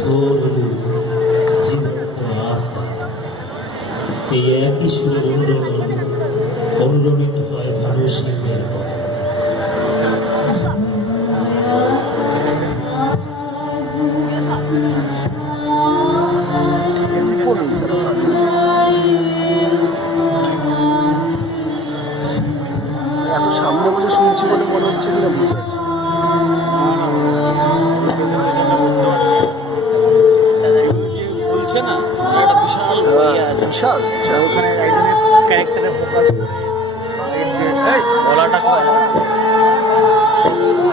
छोड़ जीवन को आशा এই একই সুরের অনুরমিত হয় ভালো শিল্পের এত সামনে বসে শুনছি বলে মনে হচ্ছে কিনা বুঝতে পারছি বলছে না একটা বিশাল বিশাল ওখানে একজনের ক্যারেক্টারে ফোকাস করে গলাটা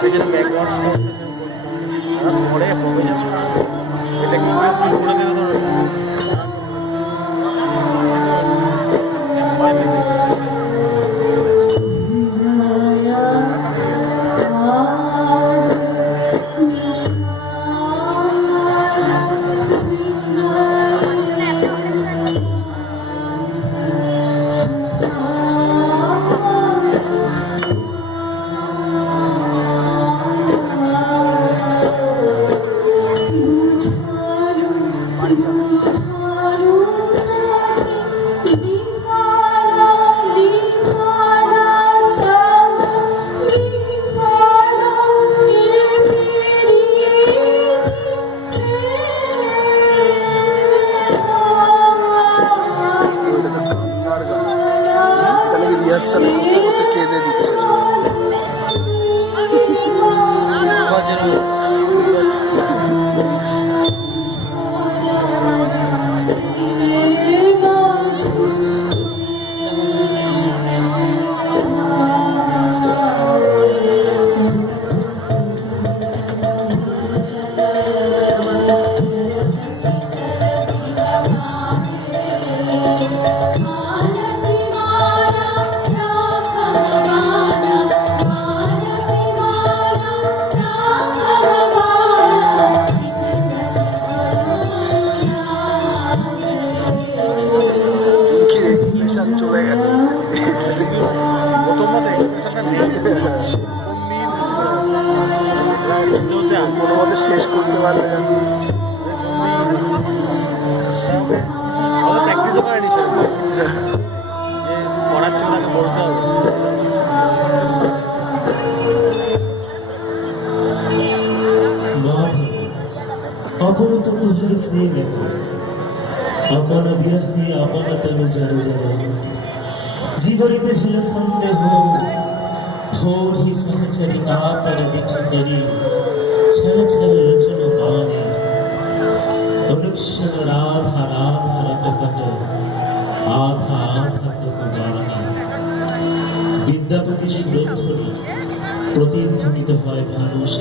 পেছনে ব্যাকগ্রাউন্ড পরে হবে এটা কি করে দেবে রিহার্সালে করতে করতে কেঁদে দিচ্ছে চলে গেছে কোনো মতে শেষ করতে পারলে প্র্যাকটিসও করেনি পড়াচ্ছে ওনাকে বলতে হবে अपनत तुहर से लगो अपन बिरही अपन तन जर जर जीवरिते भेल संदेह थोर ही सहचरी आतर दिख करी छल छल रचन गाने अनुक्षण राधा राधा रटकट आधा आधा तक गाने विद्यापति सुरध्वनि प्रतिध्वनित হয় ভানুষ